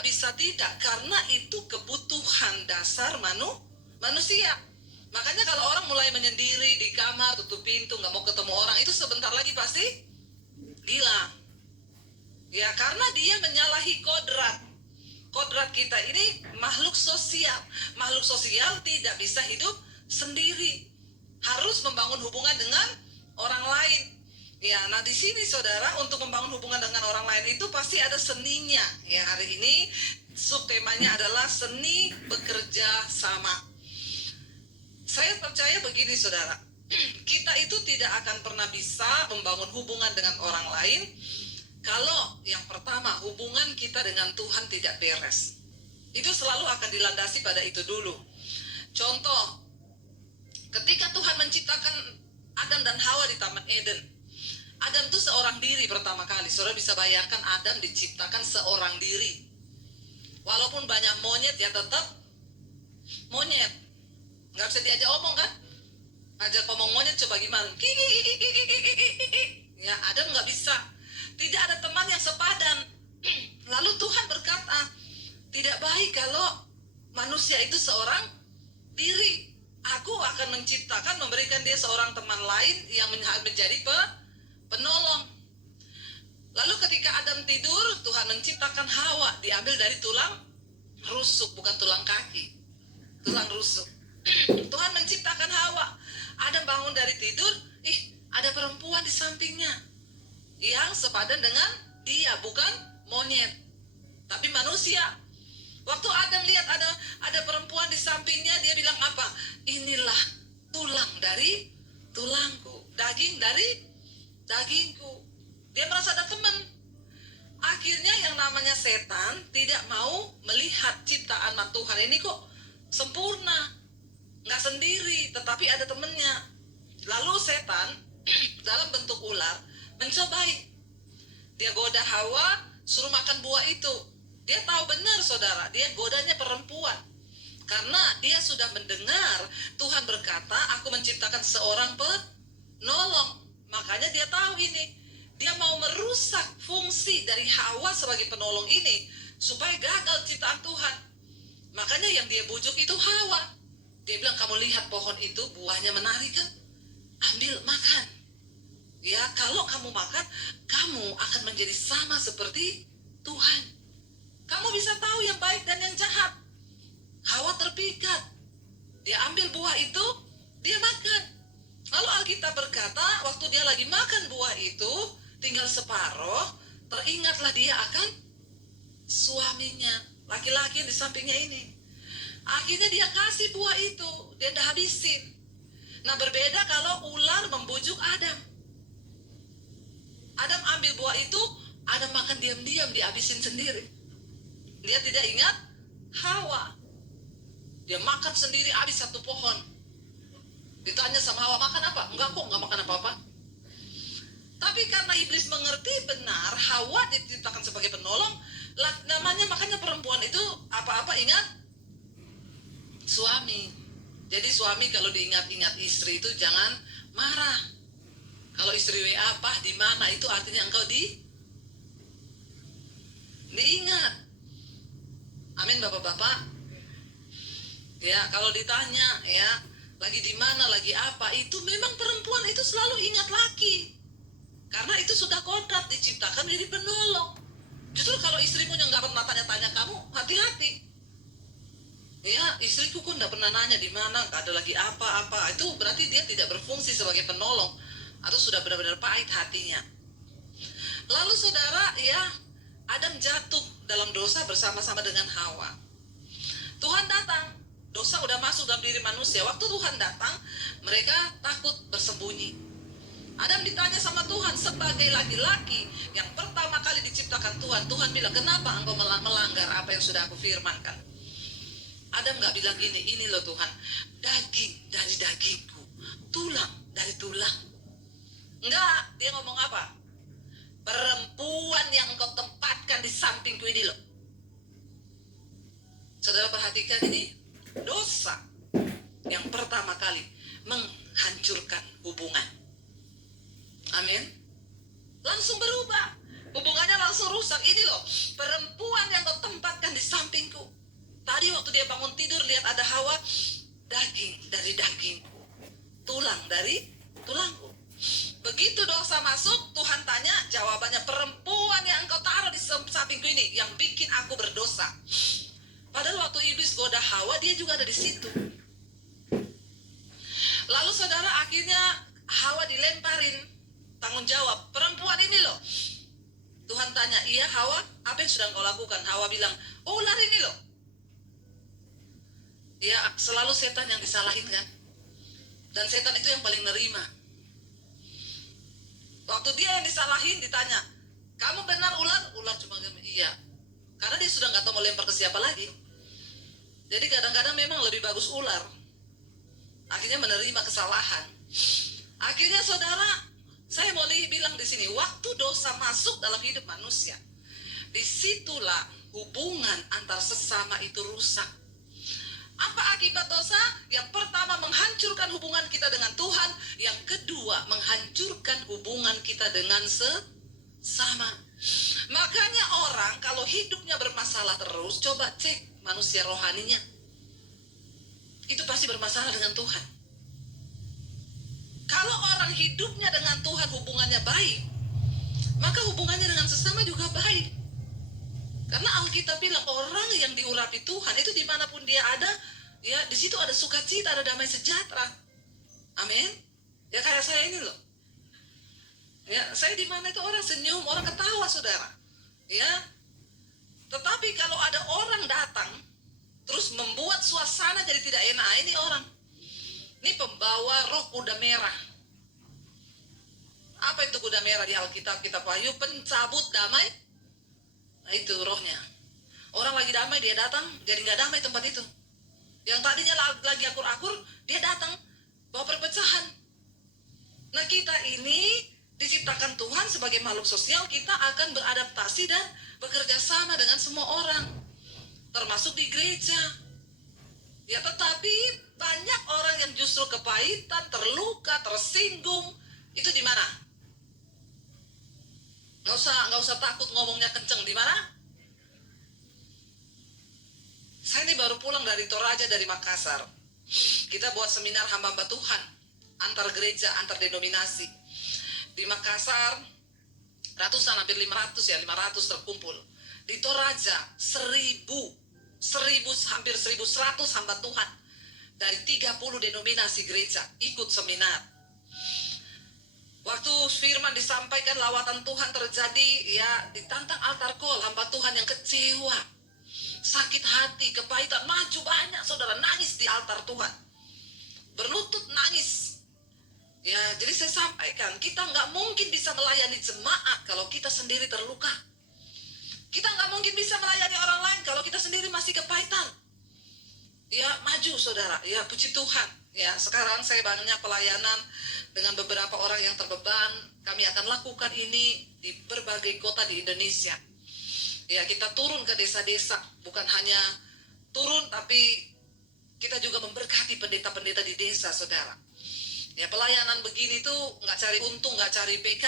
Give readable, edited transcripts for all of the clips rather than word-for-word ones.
nggak bisa tidak, karena itu kebutuhan dasar manusia. Makanya kalau orang mulai menyendiri di kamar, tutup pintu, nggak mau ketemu orang, itu sebentar lagi pasti gila. Ya, karena dia menyalahi kodrat. Kodrat kita ini makhluk sosial. Makhluk sosial tidak bisa hidup sendiri. Harus membangun hubungan dengan orang lain. Ya, nah di sini saudara, untuk membangun hubungan dengan orang lain itu pasti ada seninya. Ya, hari ini subtemanya adalah seni bekerja sama. Saya percaya begini saudara, kita itu tidak akan pernah bisa membangun hubungan dengan orang lain kalau yang pertama hubungan kita dengan Tuhan tidak beres. Itu selalu akan dilandasi pada itu dulu. Contoh, ketika Tuhan menciptakan Adam dan Hawa di Taman Eden, Adam itu seorang diri pertama kali. Saudara bisa bayangkan Adam diciptakan seorang diri. Walaupun banyak monyet, ya tetap monyet. Nggak bisa diajak omong kan? Ajak ngomong monyet coba gimana? Ya, Adam nggak bisa. Tidak ada teman yang sepadan. Lalu Tuhan berkata, tidak baik kalau manusia itu seorang diri. Aku akan menciptakan, memberikan dia seorang teman lain yang menjadi penolong. Lalu ketika Adam tidur, Tuhan menciptakan Hawa, diambil dari tulang rusuk, bukan tulang kaki, tulang rusuk. Tuhan menciptakan Hawa. Adam bangun dari tidur, ada perempuan di sampingnya yang sepadan dengan dia, bukan monyet, tapi manusia. Waktu Adam lihat ada perempuan di sampingnya, dia bilang apa? Inilah tulang dari tulangku, daging dari dagingku. Dia merasa ada teman. Akhirnya yang namanya setan tidak mau melihat ciptaan Tuhan ini kok sempurna, nggak sendiri, tetapi ada temannya. Lalu setan dalam bentuk ular mencobai. Dia goda Hawa, suruh makan buah itu. Dia tahu benar saudara, dia godanya perempuan. Karena dia sudah mendengar Tuhan berkata, aku menciptakan seorang penolong. Makanya dia tahu ini. Dia mau merusak fungsi dari Hawa sebagai penolong ini, supaya gagal ciptaan Tuhan. Makanya yang dia bujuk itu Hawa. Dia bilang, kamu lihat pohon itu, buahnya menarik kan? Ambil, makan. Ya, kalau kamu makan, kamu akan menjadi sama seperti Tuhan. Kamu bisa tahu yang baik dan yang jahat. Hawa terpikat. Dia ambil buah itu, dia makan. Lalu Alkitab berkata, waktu dia lagi makan buah itu, tinggal separuh, teringatlah dia akan suaminya, laki-laki yang di sampingnya ini. Akhirnya dia kasih buah itu, dia udah habisin. Nah, berbeda kalau ular membujuk Adam. Adam ambil buah itu, Adam makan diam-diam, dihabisin sendiri. Dia tidak ingat Hawa. Dia makan sendiri, habis satu pohon. Ditanya sama Hawa, makan apa? Enggak kok, enggak makan apa-apa. Tapi karena iblis mengerti benar, Hawa diciptakan sebagai penolong, namanya makanya perempuan itu apa-apa ingat suami. Jadi suami kalau diingat-ingat istri itu jangan marah. Kalau istri WA apa, di mana, itu artinya engkau diingat. Amin Bapak-bapak. Ya, kalau ditanya ya, lagi di mana, lagi apa, itu memang perempuan itu selalu ingat laki. Karena itu sudah kodrat, diciptakan jadi penolong. Justru kalau istrimu yang nggak pernah tanya-tanya kamu, hati-hati. Ya, istriku kok nggak pernah nanya di mana, nggak ada lagi apa-apa. Itu berarti dia tidak berfungsi sebagai penolong. Atau sudah benar-benar pahit hatinya. Lalu saudara, ya, Adam jatuh dalam dosa bersama-sama dengan Hawa. Tuhan datang, dosa udah masuk dalam diri manusia. Waktu Tuhan datang, mereka takut bersembunyi. Adam ditanya sama Tuhan sebagai laki-laki yang pertama kali diciptakan Tuhan. Tuhan bilang, kenapa engkau melanggar apa yang sudah aku firmankan? Adam gak bilang gini, ini loh Tuhan, daging dari dagingku, tulang dari tulang. Enggak, dia ngomong apa? Perempuan yang engkau tempatkan di sampingku ini loh. Saudara perhatikan ini, dosa yang pertama kali menghancurkan hubungan. Amin. Langsung berubah, hubungannya langsung rusak. Ini loh, perempuan yang kau tempatkan di dari daging, tulang dari tulangku. Begitu dosa masuk, Tuhan tanya, jawabannya, perempuan yang engkau taruh di sampingku ini yang bikin aku berdosa. Padahal waktu iblis goda Hawa, dia juga ada di situ. Lalu saudara, akhirnya Hawa dilemparin tanggung jawab, perempuan ini loh. Tuhan tanya, iya Hawa, apa yang sudah engkau lakukan? Hawa bilang, oh ular ini loh. Ya, selalu setan yang disalahin kan. Dan setan itu yang paling nerima. Waktu dia yang disalahin, ditanya, kamu benar ular? Ular cuma iya. Karena dia sudah nggak tahu mau lempar ke siapa lagi. Jadi kadang-kadang memang lebih bagus ular. Akhirnya menerima kesalahan. Akhirnya saudara, saya mau bilang di sini, waktu dosa masuk dalam hidup manusia, disitulah hubungan antar sesama itu rusak. Apa akibat dosa? Yang pertama, menghancurkan hubungan kita dengan Tuhan. Yang kedua, menghancurkan hubungan kita dengan sesama. Makanya orang kalau hidupnya bermasalah terus, coba cek manusia rohaninya. Itu pasti bermasalah dengan Tuhan. Kalau orang hidupnya dengan Tuhan hubungannya baik, maka hubungannya dengan sesama juga baik. Karena Alkitab bilang orang yang diurapi Tuhan itu dimanapun dia ada, ya di situ ada sukacita, ada damai sejahtera. Amin. Ya kayak saya ini loh. Ya saya di mana itu orang senyum, orang ketawa saudara. Ya. Tetapi kalau ada orang datang terus membuat suasana jadi tidak enak, ini orang. Ini pembawa roh kuda merah. Apa itu kuda merah di Alkitab kita Wahyu? Pencabut damai. Nah itu rohnya. Orang lagi damai, dia datang, jadi nggak damai tempat itu. Yang tadinya lagi akur-akur, dia datang, bawa perpecahan. Nah kita ini diciptakan Tuhan sebagai makhluk sosial, kita akan beradaptasi dan bekerja sama dengan semua orang. Termasuk di gereja. Ya tetapi banyak orang yang justru kepahitan, terluka, tersinggung. Itu di mana? Nggak usah takut ngomongnya kenceng. Di mana? Saya ini baru pulang dari Toraja, dari Makassar. Kita buat seminar hamba-hamba Tuhan antar gereja, antar denominasi. Di Makassar ratusan, hampir 500 terkumpul. Di Toraja 1000, hampir 1100 hamba Tuhan dari 30 denominasi gereja ikut seminar. Waktu firman disampaikan, lawatan Tuhan terjadi, ya ditantang altar call, hamba Tuhan yang kecewa, sakit hati, kepahitan, maju banyak saudara, nangis di altar Tuhan, berlutut nangis. Ya jadi saya sampaikan, kita nggak mungkin bisa melayani jemaat kalau kita sendiri terluka. Kita nggak mungkin bisa melayani orang lain kalau kita sendiri masih kepahitan. Ya maju saudara, ya puji Tuhan. Ya sekarang saya banyak pelayanan dengan beberapa orang yang terbeban. Kami akan lakukan ini di berbagai kota di Indonesia. Ya kita turun ke desa-desa, bukan hanya turun tapi kita juga memberkati pendeta-pendeta di desa saudara. Ya pelayanan begini tuh nggak cari untung, nggak cari PK,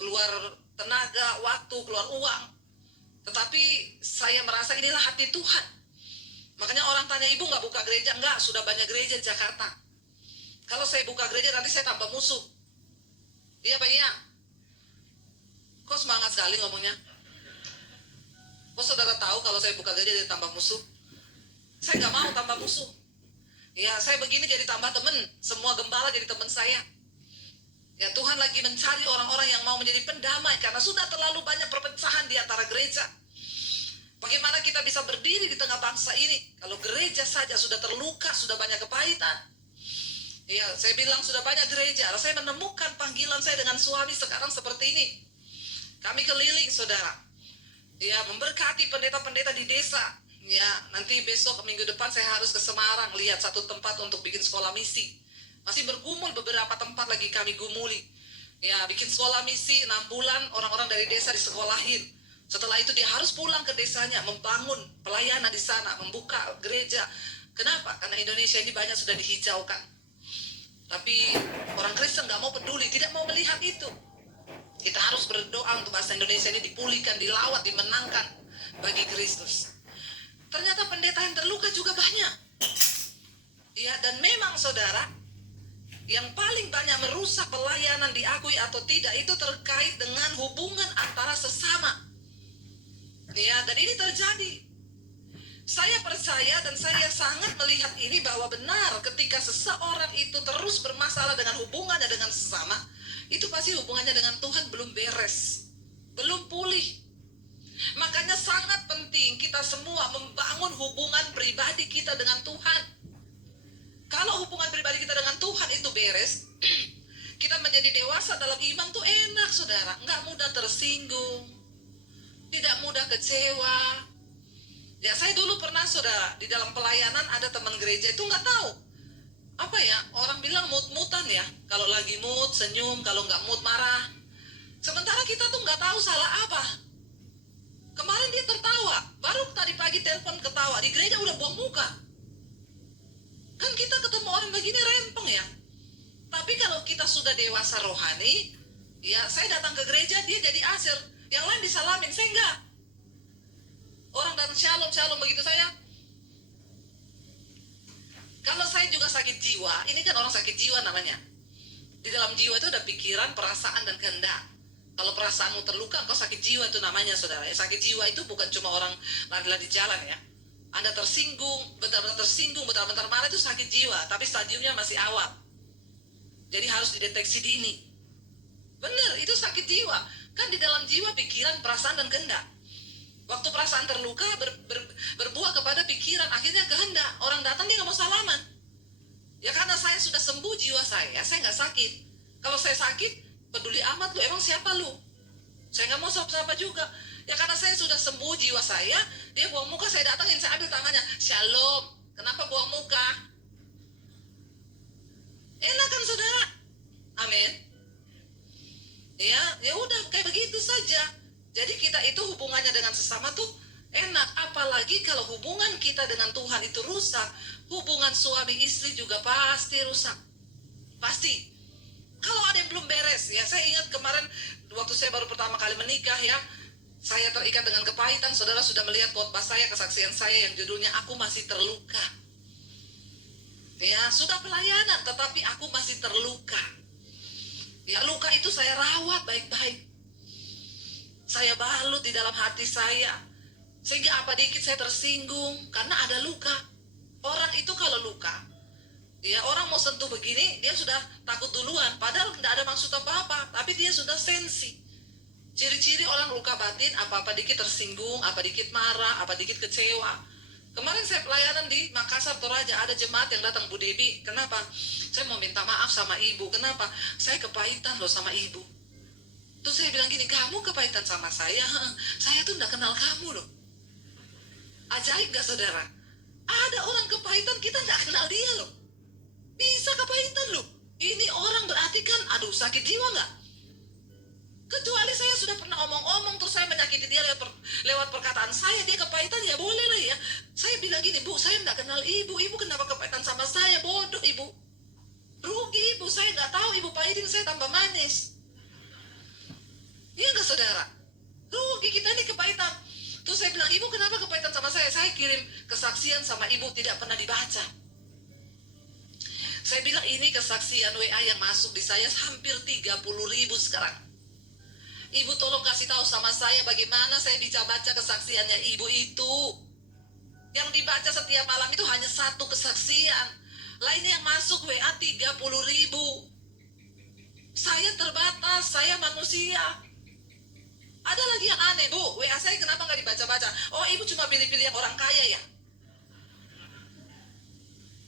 keluar tenaga, waktu, keluar uang. Tetapi saya merasa inilah hati Tuhan. Makanya orang tanya, ibu nggak buka gereja? Enggak, sudah banyak gereja di Jakarta. Kalau saya buka gereja nanti saya tambah musuh. Iya Pak Iya? Kok semangat sekali ngomongnya? Kok saudara tahu kalau saya buka gereja jadi tambah musuh? Saya nggak mau tambah musuh. Ya saya begini jadi tambah teman. Semua gembala jadi teman saya. Ya Tuhan lagi mencari orang-orang yang mau menjadi pendamai, karena sudah terlalu banyak perpecahan di antara gereja. Bagaimana kita bisa berdiri di tengah bangsa ini kalau gereja saja sudah terluka, sudah banyak kepahitan. Ya saya bilang sudah banyak gereja. Saya menemukan panggilan saya dengan suami sekarang seperti ini. Kami keliling saudara, ya memberkati pendeta-pendeta di desa. Ya nanti besok minggu depan saya harus ke Semarang, lihat satu tempat untuk bikin sekolah misi. Masih bergumul beberapa tempat lagi kami gumuli. Ya bikin sekolah misi 6 bulan, orang-orang dari desa disekolahin. Setelah itu dia harus pulang ke desanya, membangun pelayanan di sana, membuka gereja. Kenapa? Karena Indonesia ini banyak sudah dihijaukan. Tapi orang Kristen nggak mau peduli, tidak mau melihat itu. Kita harus berdoa untuk bahasa Indonesia ini dipulihkan, dilawat, dimenangkan bagi Kristus. Ternyata pendeta yang terluka juga banyak. Ya, dan memang saudara, yang paling banyak merusak pelayanan diakui atau tidak itu terkait dengan hubungan antara sesama. Ya, dan ini terjadi. Saya percaya dan saya sangat melihat ini bahwa benar ketika seseorang itu terus bermasalah dengan hubungannya dengan sesama, itu pasti hubungannya dengan Tuhan belum beres, belum pulih. Makanya sangat penting kita semua membangun hubungan pribadi kita dengan Tuhan. Kalau hubungan pribadi kita dengan Tuhan itu beres, kita menjadi dewasa dalam iman tuh enak saudara, nggak mudah tersinggung, tidak mudah kecewa. Ya, saya dulu pernah saudara di dalam pelayanan ada teman gereja itu nggak tahu apa ya, orang bilang mood-moodan ya, kalau lagi mood senyum, kalau nggak mood marah. Sementara kita tuh nggak tahu salah apa. Kemarin dia tertawa, baru tadi pagi telepon ketawa, di gereja udah buang muka. Kan kita ketemu orang begini rempeng ya. Tapi kalau kita sudah dewasa rohani, ya saya datang ke gereja dia jadi asir, yang lain disalamin, saya enggak. Orang datang shalom begitu saya. Kalau saya juga sakit jiwa, ini kan orang sakit jiwa namanya. Di dalam jiwa itu ada pikiran, perasaan, dan kehendak. Kalau perasaanmu terluka, kau sakit jiwa itu namanya saudara. Sakit jiwa itu bukan cuma orang lari-lari di jalan ya. Anda tersinggung, bentar-bentar tersinggung, bentar-bentar marah itu sakit jiwa, tapi stadiumnya masih awal. Jadi harus dideteksi dini. Benar, itu sakit jiwa. Kan di dalam jiwa pikiran, perasaan, dan kehendak. Waktu perasaan terluka berbuah kepada pikiran, akhirnya kehendak. Orang datang dia nggak mau salaman. Ya karena saya sudah sembuh jiwa saya nggak sakit. Kalau saya sakit, peduli amat lu, emang siapa lu? Saya nggak mau sapa-sapa juga. Ya karena saya sudah sembuh jiwa saya, dia buang muka, saya datangin, saya ambil tangannya, shalom. Kenapa buang muka? Enak kan saudara? Amin. Ya udah kayak begitu saja. Jadi kita itu hubungannya dengan sesama tuh enak. Apalagi kalau hubungan kita dengan Tuhan itu rusak, hubungan suami istri juga pasti rusak. Pasti. Kalau ada yang belum beres ya, saya ingat kemarin waktu saya baru pertama kali menikah ya, saya terikat dengan kepahitan. Saudara sudah melihat khotbah saya, kesaksian saya yang judulnya Aku Masih Terluka. Ya, sudah pelayanan tetapi aku masih terluka. Ya, luka itu saya rawat baik-baik. Saya balut di dalam hati saya, sehingga apa dikit saya tersinggung karena ada luka. Orang itu kalau luka, ya orang mau sentuh begini dia sudah takut duluan, padahal tidak ada maksud apa-apa, tapi dia sudah sensi. Ciri-ciri orang luka batin, apa-apa dikit tersinggung, apa dikit marah, apa dikit kecewa. Kemarin saya pelayanan di Makassar Toraja, ada jemaat yang datang, Bu Debi, kenapa? Saya mau minta maaf sama ibu, kenapa? Saya kepahitan loh sama ibu. Terus saya bilang gini, kamu kepahitan sama saya tuh gak kenal kamu loh. Ajaib gak saudara? Ada orang kepahitan, kita gak kenal dia loh. Bisa kepahitan loh. Ini orang berarti kan, aduh sakit jiwa gak? Kecuali saya sudah pernah omong-omong, terus saya menyakiti dia lewat perkataan saya, dia kepahitan, ya boleh lah ya. Saya bilang gini, Bu, saya gak kenal ibu kenapa kepahitan sama saya? Bodoh ibu. Rugi ibu, saya gak tahu ibu pahitin saya tambah manis. Iya nggak saudara? Rugi kita ini kepahitan. Terus saya bilang, ibu kenapa kepahitan sama saya? Saya kirim kesaksian sama ibu, tidak pernah dibaca. Saya bilang ini kesaksian WA yang masuk di saya hampir 30.000 sekarang. Ibu tolong kasih tahu sama saya bagaimana saya bisa baca kesaksiannya ibu itu. Yang dibaca setiap malam itu hanya satu kesaksian. Lainnya yang masuk WA 30.000. Saya terbatas, saya manusia. Ada lagi yang aneh, Bu, WA saya kenapa nggak dibaca-baca? Oh, ibu cuma pilih-pilih yang orang kaya ya?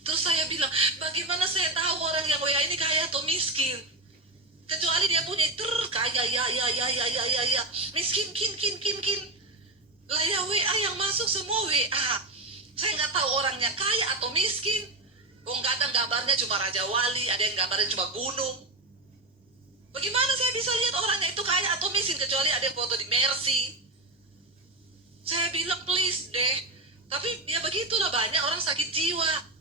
Terus saya bilang, bagaimana saya tahu orang yang WA ini kaya atau miskin? Kecuali dia punya kaya, ya, miskin, kin. Lah ya WA yang masuk semua WA. Saya nggak tahu orangnya kaya atau miskin. Kadang gambarnya cuma Raja Wali, ada yang gambarnya cuma gunung. Bagaimana saya bisa lihat orangnya itu kaya atau miskin kecuali ada foto di Mercy? Saya bilang please deh. Tapi ya begitulah, banyak orang sakit jiwa.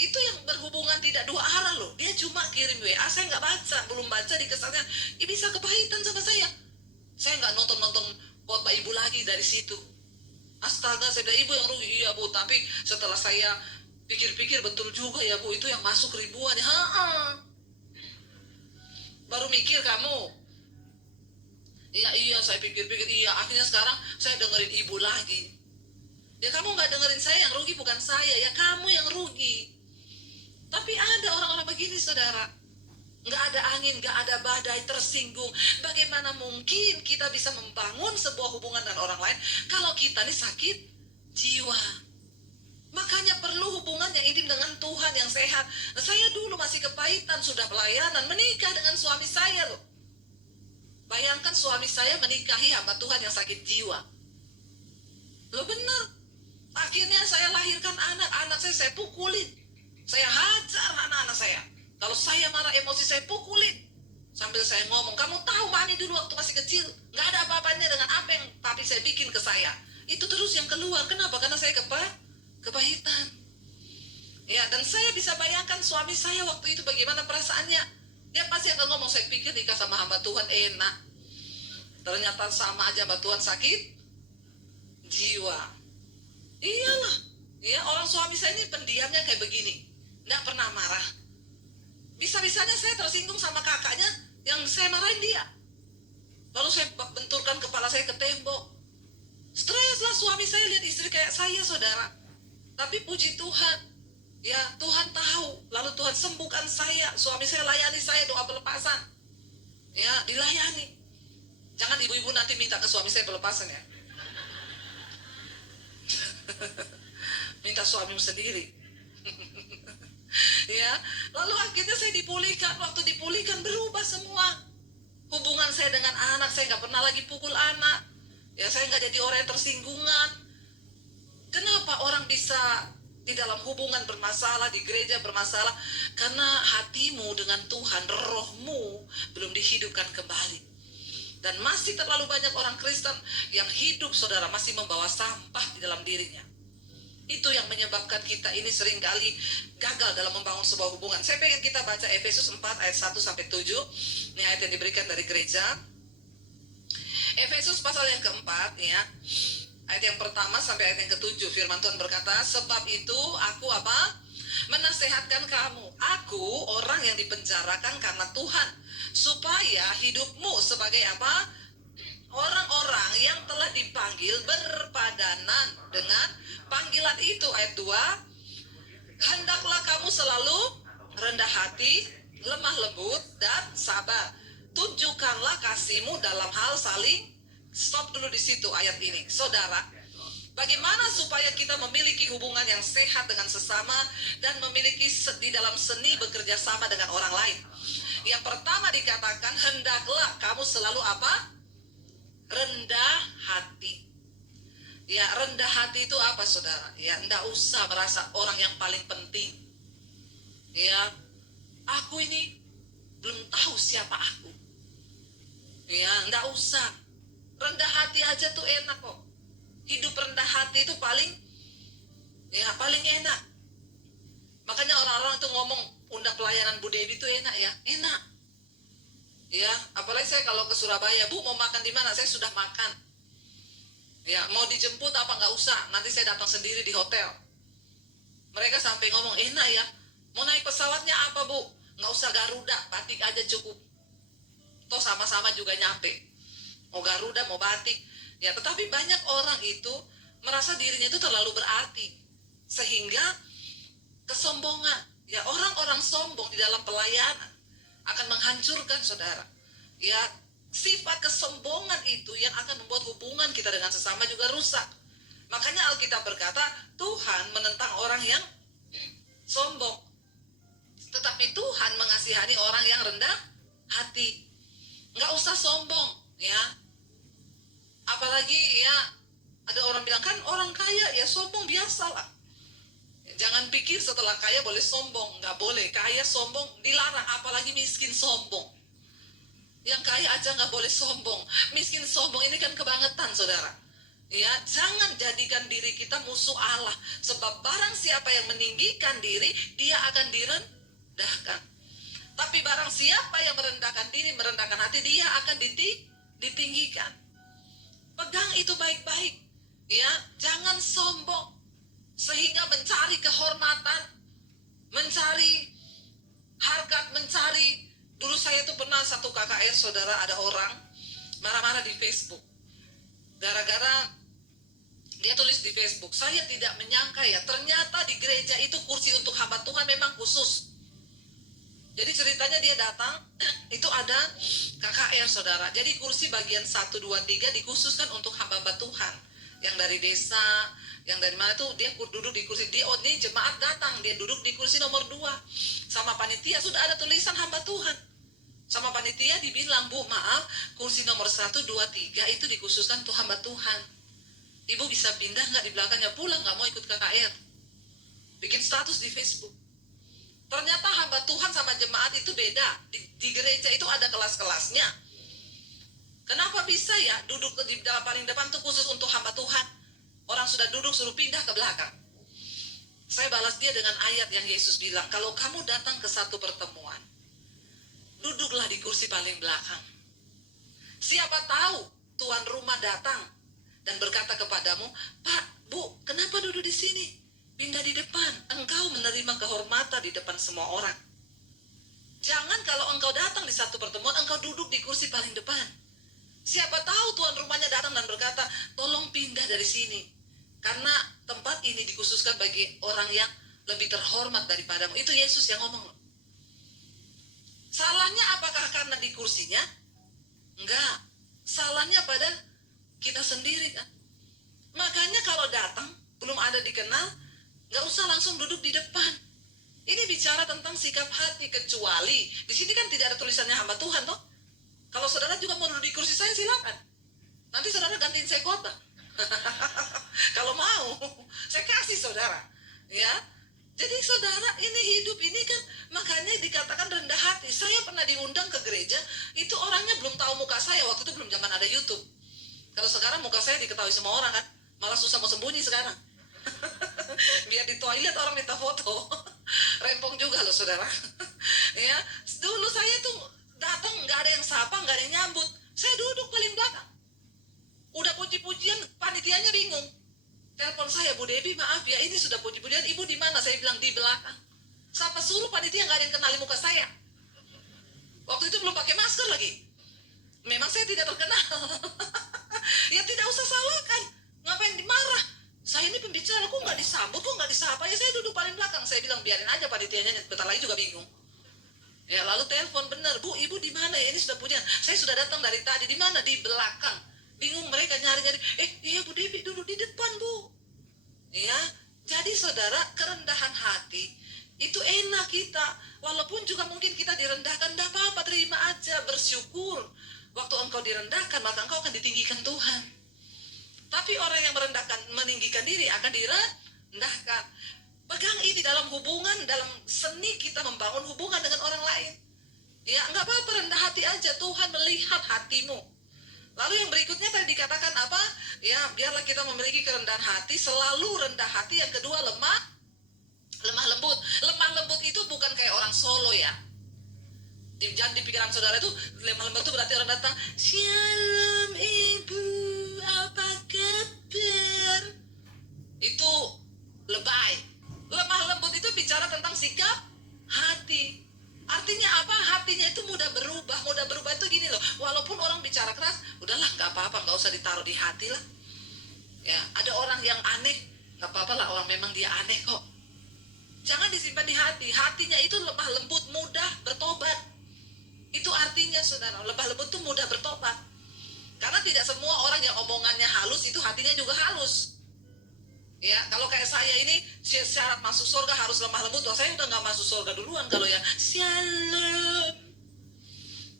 Itu yang berhubungan tidak dua arah loh. Dia cuma kirim WA, saya nggak baca, belum baca di kesannya. Bisa kepahitan sama saya. Saya nggak nonton khotbah ibu lagi dari situ. Astaga, saya bilang ibu yang rugi. Iya Bu, tapi setelah saya Pikir-pikir betul juga ya Bu, itu yang masuk ribuan ya. Baru mikir kamu. Iya saya pikir-pikir, iya akhirnya sekarang saya dengerin ibu lagi. Ya kamu nggak dengerin saya, yang rugi bukan saya, ya kamu yang rugi. Tapi ada orang-orang begini saudara, nggak ada angin, nggak ada badai, tersinggung. Bagaimana mungkin kita bisa membangun sebuah hubungan dengan orang lain kalau kita ini sakit jiwa? Makanya perlu hubungan yang intim dengan Tuhan yang sehat. Nah, saya dulu masih kepahitan, sudah pelayanan, menikah dengan suami saya loh. Bayangkan suami saya menikahi hamba Tuhan yang sakit jiwa. Loh benar. Akhirnya saya lahirkan anak saya pukulin. Saya hajar anak-anak saya. Kalau saya marah emosi saya pukulin. Sambil saya ngomong, kamu tahu mami dulu waktu masih kecil, gak ada apa-apanya dengan apa yang papi saya bikin ke saya. Itu terus yang keluar. Kenapa? Karena saya kepahitan. Ya, dan saya bisa bayangkan suami saya waktu itu bagaimana perasaannya. Dia pasti akan ngomong, saya pikir nikah sama hamba Tuhan enak. Ternyata sama aja hamba Tuhan sakit jiwa. Iyalah. Ya, orang suami saya ini pendiamnya kayak begini. Nggak pernah marah. Bisa-bisanya saya tersinggung sama kakaknya yang saya marahin dia. Lalu saya benturkan kepala saya ke tembok. Stres lah suami saya lihat istri kayak saya saudara. Tapi puji Tuhan. Ya Tuhan tahu, lalu Tuhan sembuhkan saya, suami saya layani saya doa pelepasan. Ya dilayani. Jangan ibu-ibu nanti minta ke suami saya pelepasan ya. Minta suamimu sendiri. Ya, lalu akhirnya saya dipulihkan. Waktu dipulihkan berubah semua. Hubungan saya dengan anak, saya nggak pernah lagi pukul anak. Ya saya nggak jadi orang yang tersinggungan. Kenapa orang bisa di dalam hubungan bermasalah, di gereja bermasalah? Karena hatimu dengan Tuhan, rohmu belum dihidupkan kembali. Dan masih terlalu banyak orang Kristen yang hidup saudara masih membawa sampah di dalam dirinya. Itu yang menyebabkan kita ini seringkali gagal dalam membangun sebuah hubungan. Saya pengen kita baca Efesus 4 ayat 1-7. Ini ayat yang diberikan dari gereja. Efesus pasal yang keempat ya. Ayat yang pertama sampai ayat yang ke-7, firman Tuhan berkata, sebab itu aku apa? Menasehatkan kamu. Aku orang yang dipenjarakan karena Tuhan, supaya hidupmu sebagai apa? Orang-orang yang telah dipanggil berpadanan dengan panggilan itu. Ayat 2, hendaklah kamu selalu rendah hati, lemah lembut, dan sabar. Tunjukkanlah kasihmu dalam hal saling. Stop dulu di situ ayat ini. Saudara, bagaimana supaya kita memiliki hubungan yang sehat dengan sesama dan memiliki di dalam seni bekerja sama dengan orang lain? Yang pertama dikatakan, hendaklah kamu selalu apa? Rendah hati. Ya, rendah hati itu apa saudara? Ya, enggak usah merasa orang yang paling penting. Ya, aku ini belum tahu siapa aku. Ya, enggak usah. Rendah hati aja tuh enak kok. Hidup rendah hati itu paling enak. Makanya orang-orang tuh ngomong undang pelayanan Bu Dewi itu enak ya. Enak. Ya, apalagi saya kalau ke Surabaya, Bu mau makan di mana? Saya sudah makan. Ya, mau dijemput apa nggak usah. Nanti saya datang sendiri di hotel. Mereka sampai ngomong enak ya. Mau naik pesawatnya apa Bu? Nggak usah Garuda, Batik aja cukup. Toh sama-sama juga nyampe. Mau Garuda, mau Batik. Ya, tetapi banyak orang itu merasa dirinya itu terlalu berarti. Sehingga kesombongan. Ya, orang-orang sombong di dalam pelayanan akan menghancurkan saudara. Ya, sifat kesombongan itu yang akan membuat hubungan kita dengan sesama juga rusak. Makanya Alkitab berkata, Tuhan menentang orang yang sombong. Tetapi Tuhan mengasihani orang yang rendah hati. Nggak usah sombong. Ya, apalagi ya ada orang bilang kan orang kaya ya sombong biasalah. Jangan pikir setelah kaya boleh sombong, nggak boleh. Kaya sombong dilarang, apalagi miskin sombong. Yang kaya aja nggak boleh sombong, miskin sombong ini kan kebangetan saudara. Ya, jangan jadikan diri kita musuh Allah, sebab barang siapa yang meninggikan diri dia akan direndahkan. Tapi barang siapa yang merendahkan diri, merendahkan hati, dia akan ditinggikan. Pegang itu baik-baik. Ya, jangan sombong. sehingga mencari kehormatan, mencari harkat, mencari. Dulu saya tuh pernah satu KKR, saudara, ada orang marah-marah di Facebook gara-gara dia tulis di Facebook, saya tidak menyangka ya, ternyata di gereja itu kursi untuk hamba Tuhan memang khusus. Jadi ceritanya dia datang, itu ada KKR, saudara. Jadi kursi bagian 1, 2, 3 dikhususkan untuk hamba-hamba Tuhan. Yang dari desa, yang dari mana tuh, dia duduk di kursi. Dia, oh ini jemaat datang, dia duduk di kursi nomor 2. Sama panitia sudah ada tulisan hamba Tuhan. Sama panitia dibilang, Bu, maaf, kursi nomor 1, 2, 3 itu dikhususkan untuk hamba Tuhan. Ibu bisa pindah nggak di belakangnya, pulang nggak mau ikut KKR. Bikin status di Facebook. Ternyata hamba Tuhan sama jemaat itu beda. Di gereja itu ada kelas-kelasnya. Kenapa bisa ya duduk di dalam paling depan tuh khusus untuk hamba Tuhan? Orang sudah duduk suruh pindah ke belakang. Saya balas dia dengan ayat yang Yesus bilang, kalau kamu datang ke satu pertemuan, duduklah di kursi paling belakang. Siapa tahu tuan rumah datang dan berkata kepadamu, Pak, Bu, kenapa duduk di sini? Pindah di depan. Engkau menerima kehormatan di depan semua orang. Jangan kalau engkau datang di satu pertemuan, engkau duduk di kursi paling depan. Siapa tahu tuan rumahnya datang dan berkata, tolong pindah dari sini. Karena tempat ini dikhususkan bagi orang yang lebih terhormat daripadamu. Itu Yesus yang ngomong. Salahnya apakah karena di kursinya? Enggak. Salahnya pada kita sendiri kan. Makanya kalau datang, belum ada dikenal, nggak usah langsung duduk di depan. Ini bicara tentang sikap hati, kecuali di sini kan tidak ada tulisannya hamba Tuhan toh. Kalau saudara juga mau duduk di kursi saya, silakan. Nanti saudara gantiin saya khotbah. Kalau mau, saya kasih saudara. Ya. Jadi saudara, ini hidup ini kan makanya dikatakan rendah hati. Saya pernah diundang ke gereja, itu orangnya belum tahu muka saya, waktu itu belum zaman ada YouTube. Kalau sekarang muka saya diketahui semua orang kan, malah susah mau sembunyi sekarang. Biar di toilet orang minta foto. Rempong juga loh saudara. Ya, dulu saya tuh datang nggak ada yang sapa, nggak ada yang nyambut. Saya duduk paling belakang. Udah puji-pujian, panitianya bingung. Telepon saya, Bu Debi, maaf ya, ini sudah puji-pujian, Ibu di mana? Saya bilang di belakang. Siapa suruh panitia nggak ada yang kenali muka saya? Waktu itu belum pakai masker lagi. Memang saya tidak terkenal. Ya tidak usah salahkan. Ngapain dimarah? Saya ini pembicara, kok nggak disambut, kok nggak disapa? Ya saya duduk paling belakang. Saya bilang biarin aja panitianya, bentar lagi juga bingung. Ya lalu telepon, benar, Bu, Ibu di mana ya? Ini sudah pujian. Saya sudah datang dari tadi. Di mana? Di belakang. Bingung mereka nyari-nyari. Iya Bu Devi duduk di depan, Bu. Ya, jadi saudara, kerendahan hati itu enak kita. Walaupun juga mungkin kita direndahkan, enggak apa-apa, terima aja, bersyukur. Waktu engkau direndahkan, maka engkau akan ditinggikan Tuhan. Tapi orang yang merendahkan, meninggikan diri akan direndahkan. Pegang ini dalam hubungan, dalam seni kita membangun hubungan dengan orang lain. Ya, enggak apa-apa, rendah hati aja. Tuhan melihat hatimu. Lalu yang berikutnya tadi dikatakan apa? Ya, biarlah kita memiliki kerendahan hati, selalu rendah hati. Yang kedua, lemah lembut. Lemah lembut itu bukan kayak orang Solo ya. Jangan di pikiran saudara itu, lemah lembut itu berarti orang datang, Shalom Ibu, apa kabar? Itu lebay. Lemah lembut itu bicara tentang sikap hati. Artinya apa? Hatinya itu mudah berubah. Mudah berubah itu gini loh. Walaupun orang bicara keras, udahlah nggak apa-apa, nggak usah ditaruh di hati lah. Ya, ada orang yang aneh, nggak apa-apa lah, orang memang dia aneh kok. Jangan disimpan di hati. Hatinya itu lemah lembut, mudah bertobat. Itu artinya saudara, lemah lembut itu mudah bertobat. Karena tidak semua orang yang omongannya halus itu hatinya juga halus. Ya, kalau kayak saya ini syarat masuk surga harus lemah lembut. Wah, saya udah nggak masuk surga duluan kalau yang shalom.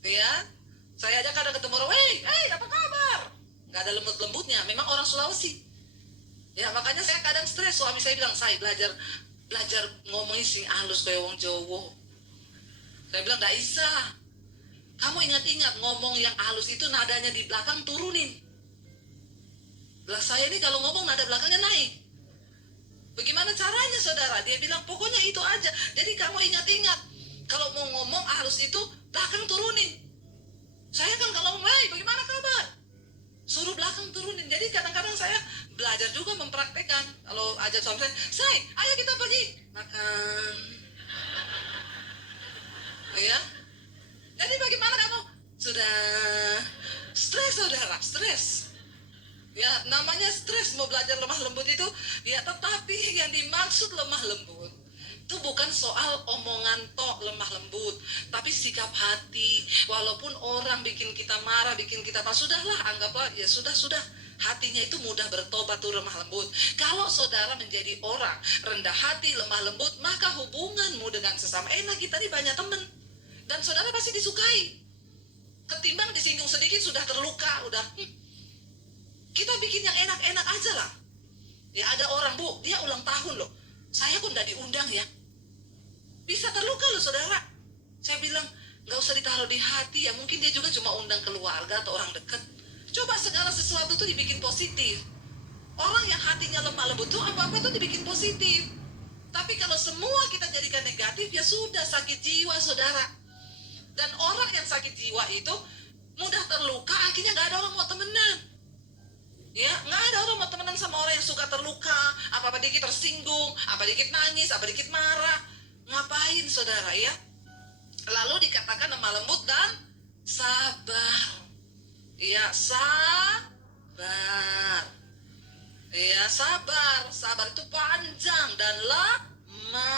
Ya, saya aja kadang ketemu orang, hey, apa kabar? Nggak ada lembut-lembutnya. Memang orang Sulawesi. Ya, makanya saya kadang stres. Suami saya bilang, saya belajar ngomongin sing halus kayak wong Jawa. Saya bilang, nggak bisa. Kamu ingat-ingat ngomong yang halus itu nadanya di belakang turunin. Belah saya ini kalau ngomong nada belakangnya naik. Bagaimana caranya saudara? Dia bilang pokoknya itu aja. Jadi kamu ingat-ingat, kalau mau ngomong halus itu belakang turunin. Saya kan kalau ngomong, bagaimana kabar? Suruh belakang turunin. Jadi kadang-kadang saya belajar juga mempraktekkan. Kalau ajak suami saya, ayo kita pergi makan, ya. Jadi bagaimana kamu? Sudah stres saudara, stres. Ya, namanya stres mau belajar lemah lembut itu, ya tetapi yang dimaksud lemah lembut itu bukan soal omongan tok lemah lembut, tapi sikap hati. Walaupun orang bikin kita marah, bikin kita apa, sudahlah, anggaplah ya sudah. Hatinya itu mudah bertobat tuh lemah lembut. Kalau saudara menjadi orang rendah hati, lemah lembut, maka hubunganmu dengan sesama enak. Kita nih banyak temen dan saudara pasti disukai. Ketimbang disinggung sedikit sudah terluka, udah kita bikin yang enak-enak aja lah. Ya ada orang, Bu, dia ulang tahun loh, saya pun udah diundang ya. Bisa terluka loh saudara. Saya bilang, gak usah ditaruh di hati ya. Mungkin dia juga cuma undang keluarga atau orang dekat. Coba segala sesuatu tuh dibikin positif. Orang yang hatinya lemah lembut tuh apa-apa tuh dibikin positif. Tapi kalau semua kita jadikan negatif, ya sudah, sakit jiwa saudara. Dan orang yang sakit jiwa itu mudah terluka, akhirnya gak ada orang mau temenan. Ya, nggak ada orang mau temenan sama orang yang suka terluka, apa-apa dikit tersinggung, apa dikit nangis, apa dikit marah. Ngapain saudara ya? Lalu dikatakan lemah lembut dan sabar. Ya, sabar. Ya, sabar. Sabar itu panjang dan lama.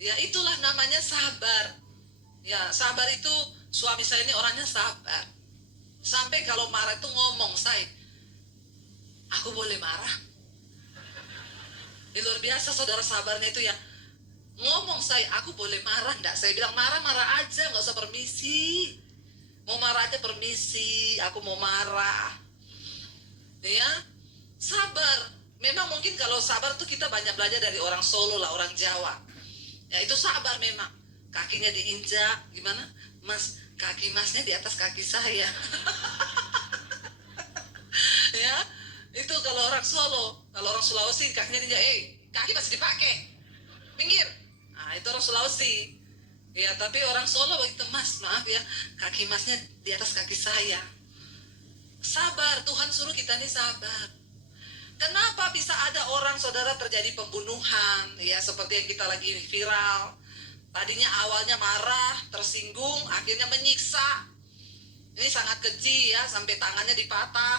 Ya, itulah namanya sabar. Ya, sabar itu, suami saya ini orangnya sabar. Sampai kalau marah itu ngomong, saya, aku boleh marah? Ini luar biasa saudara sabarnya itu ya. Ngomong saya, aku boleh marah enggak? Saya bilang marah-marah aja, nggak usah permisi. Mau marah aja permisi, aku mau marah. Ya, sabar. Memang mungkin kalau sabar tuh kita banyak belajar dari orang Solo lah, orang Jawa. Ya itu sabar memang. Kakinya diinjak, gimana? Mas, kaki masnya di atas kaki saya. Ya, itu kalau orang Solo. Kalau orang Sulawesi kakinya diinjak, kaki masih dipakai, pinggir. Nah itu orang Sulawesi. Ya tapi orang Solo begitu, Mas, maaf ya, kaki masnya di atas kaki saya. Sabar, Tuhan suruh kita nih sabar. Kenapa bisa ada orang saudara terjadi pembunuhan, ya seperti yang kita lagi viral. Tadinya awalnya marah, tersinggung, akhirnya menyiksa. Ini sangat keji ya, sampai tangannya dipatah,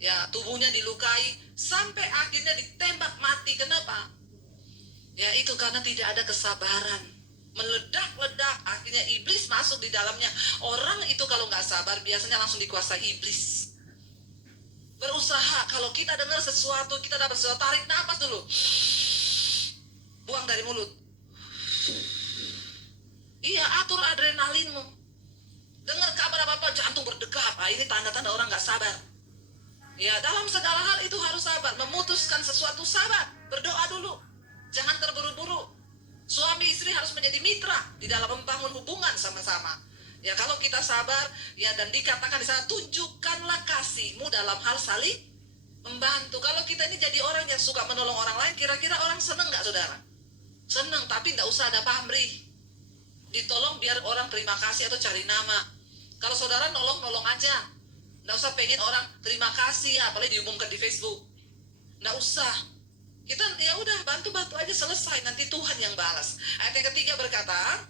ya tubuhnya dilukai, sampai akhirnya ditembak mati. Kenapa? Ya itu karena tidak ada kesabaran. Meledak-ledak, akhirnya iblis masuk di dalamnya. Orang itu kalau nggak sabar biasanya langsung dikuasai iblis. Berusaha, kalau kita dengar sesuatu, kita dapat sesuatu, tarik nafas dulu, buang dari mulut. Iya, atur adrenalinmu. Dengar kabar apa-apa, jantung berdegup. Ini tanda-tanda orang nggak sabar. Ya, dalam segala hal itu harus sabar. Memutuskan sesuatu sabar, berdoa dulu, jangan terburu-buru. Suami istri harus menjadi mitra di dalam membangun hubungan sama-sama. Ya kalau kita sabar, ya dan dikatakan di sana, tunjukkanlah kasihmu dalam hal saling membantu. Kalau kita ini jadi orang yang suka menolong orang lain, kira-kira orang seneng nggak saudara? Seneng, tapi nggak usah ada pamrih. Ditolong biar orang terima kasih atau cari nama. Kalau saudara nolong aja, nggak usah pengen orang terima kasih ya, apalagi diumumkan di Facebook. Nggak usah. Kita ya udah bantu-bantu aja, selesai, nanti Tuhan yang balas. Ayat yang ketiga berkata,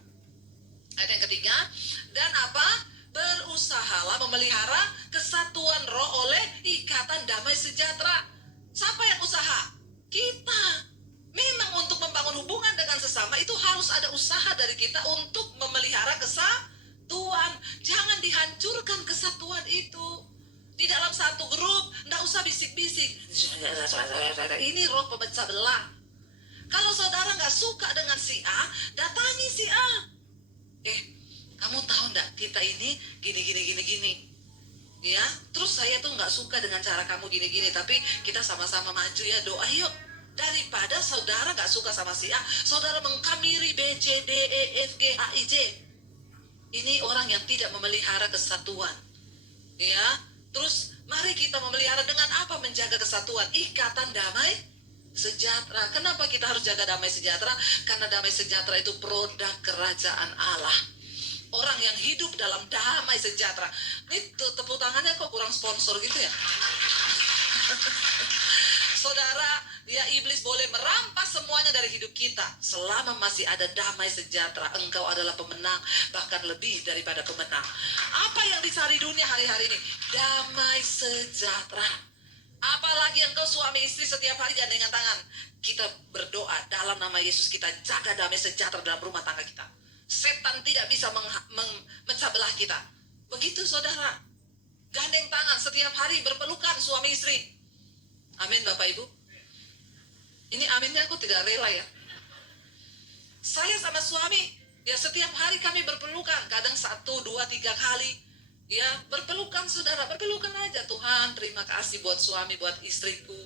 dan apa? Berusahalah memelihara kesatuan roh oleh ikatan damai sejahtera. Siapa yang usaha? Kita. Memang untuk membangun hubungan dengan sesama itu harus ada usaha dari kita untuk memelihara kesatuan. Jangan dihancurkan kesatuan itu. Di dalam satu grup, nggak usah bisik-bisik. Ini roh pemecah belah. Kalau saudara nggak suka dengan si A, datangi si A. Kamu tahu nggak, kita ini gini. Ya, terus saya tuh nggak suka dengan cara kamu gini, tapi kita sama-sama maju ya, doa yuk. Daripada saudara nggak suka sama si A, saudara mengkamiri B, C, D, E, F, G, H, I, J. Ini orang yang tidak memelihara kesatuan. Ya, terus mari kita memelihara dengan apa? Menjaga kesatuan, ikatan damai sejahtera. Kenapa kita harus jaga damai sejahtera? Karena damai sejahtera itu produk kerajaan Allah. Orang yang hidup dalam damai sejahtera. Itu tepuk tangannya kok kurang sponsor gitu ya. saudara, ya iblis boleh merampas semuanya dari hidup kita. Selama masih ada damai sejahtera, engkau adalah pemenang, bahkan lebih daripada pemenang. Apa yang dicari dunia hari-hari ini? Damai sejahtera. Apalagi engkau suami istri setiap hari gandengan tangan. Kita berdoa dalam nama Yesus, kita jaga damai sejahtera dalam rumah tangga kita. Setan tidak bisa memecah belah kita. Begitu saudara, gandeng tangan setiap hari, berpelukan suami istri. Amin Bapak Ibu. Ini aminnya aku tidak rela ya. Saya sama suami, ya setiap hari kami berpelukan. Kadang 1, 2, 3 kali. Ya berpelukan saudara, berpelukan aja. Tuhan terima kasih buat suami, buat istriku.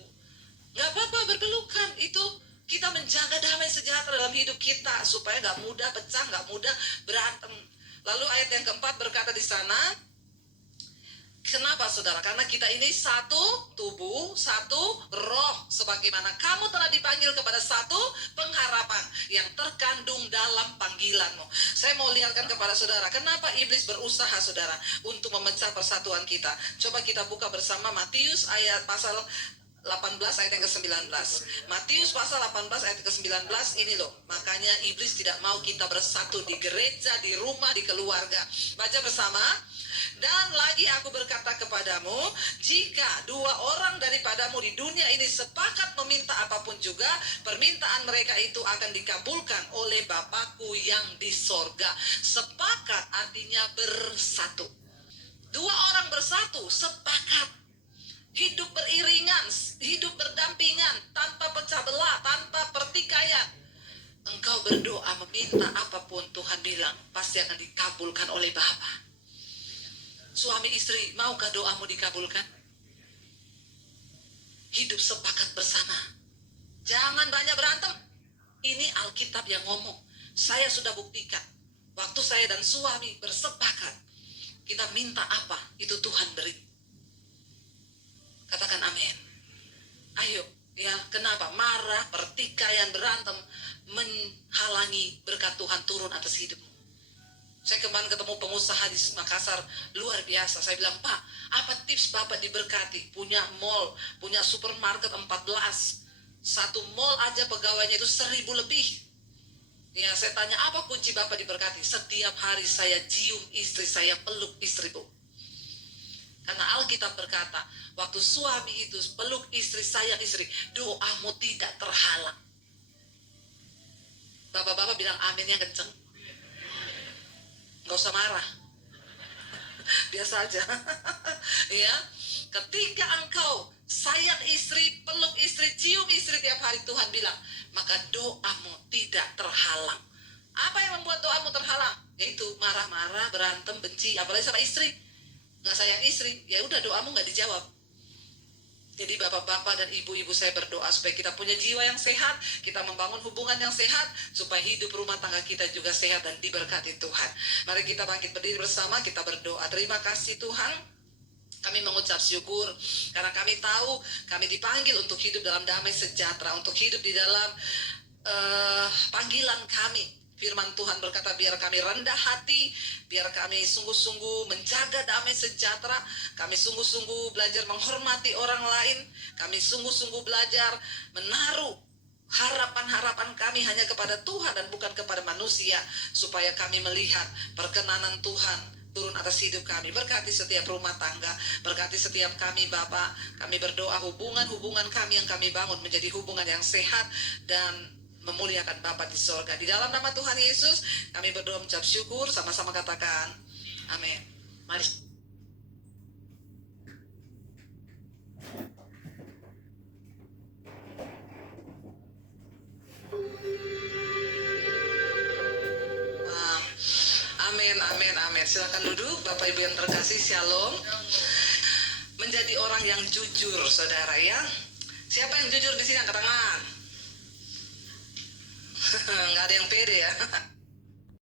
Gak apa-apa berpelukan. Itu kita menjaga damai sejahtera dalam hidup kita. Supaya gak mudah pecah, gak mudah berantem. Lalu ayat yang keempat berkata di sana, kenapa saudara? Karena kita ini satu tubuh, satu roh. Sebagaimana kamu telah dipanggil kepada satu pengharapan yang terkandung dalam panggilanmu. Saya mau lihatkan kepada saudara, kenapa iblis berusaha saudara untuk memecah persatuan kita. Coba kita buka bersama Matius ayat pasal 18 ayat yang ke-19. Matius pasal 18 ayat ke-19 ini loh. Makanya iblis tidak mau kita bersatu di gereja, di rumah, di keluarga. Baca bersama. Dan lagi aku berkata kepadamu, jika 2 orang daripadamu di dunia ini sepakat meminta apapun juga, permintaan mereka itu akan dikabulkan oleh Bapakku yang di sorga. Sepakat artinya bersatu. 2 orang bersatu, sepakat. Hidup beriringan, hidup berdampingan, tanpa pecah belah, tanpa pertikaian. Engkau berdoa meminta apapun, Tuhan bilang pasti akan dikabulkan oleh Bapa. Suami istri, maukah doamu dikabulkan? Hidup sepakat bersama. Jangan banyak berantem. Ini Alkitab yang ngomong. Saya sudah buktikan. Waktu saya dan suami bersepakat, kita minta apa, itu Tuhan beri. Katakan amin. Ayo, ya kenapa? Marah, pertikaian, berantem menghalangi berkat Tuhan turun atas hidupmu. Saya kemarin ketemu pengusaha di Makassar, luar biasa. Saya bilang, Pak, apa tips Bapak diberkati? Punya mall, punya supermarket 14. Satu mall aja pegawainya itu 1.000 lebih. Ya, saya tanya, apa kunci Bapak diberkati? Setiap hari saya cium istri, saya peluk istriku. Karena Alkitab berkata, waktu suami itu peluk istri, sayang istri, doamu tidak terhalang. Bapak-bapak bilang amin yang kenceng. Gak usah marah. Biasa aja. Ya, ketika engkau sayang istri, peluk istri, cium istri tiap hari, Tuhan bilang, maka doamu tidak terhalang. Apa yang membuat doamu terhalang? Yaitu marah-marah, berantem, benci, apalagi sama istri. Nggak sayang istri, ya udah doamu nggak dijawab. Jadi bapak-bapak dan ibu-ibu saya berdoa supaya kita punya jiwa yang sehat, kita membangun hubungan yang sehat, supaya hidup rumah tangga kita juga sehat dan diberkati Tuhan. Mari kita bangkit berdiri bersama, kita berdoa. Terima kasih Tuhan, kami mengucap syukur karena kami tahu kami dipanggil untuk hidup dalam damai sejahtera, untuk hidup di dalam panggilan kami. Firman Tuhan berkata, biar kami rendah hati, biar kami sungguh-sungguh menjaga damai sejahtera, kami sungguh-sungguh belajar menghormati orang lain, kami sungguh-sungguh belajar menaruh harapan-harapan kami hanya kepada Tuhan dan bukan kepada manusia, supaya kami melihat perkenanan Tuhan turun atas hidup kami. Berkati setiap rumah tangga, berkati setiap kami Bapa. Kami berdoa hubungan-hubungan kami yang kami bangun menjadi hubungan yang sehat dan memuliakan Bapa di sorga. Di dalam nama Tuhan Yesus kami berdoa mengucap syukur. Sama-sama katakan amin. Mari. Amin, amin, amin. Silakan duduk Bapak Ibu yang terkasih. Shalom. Menjadi orang yang jujur saudara ya. Siapa yang jujur di sini angkat tangan? Nggak ada yang pede ya.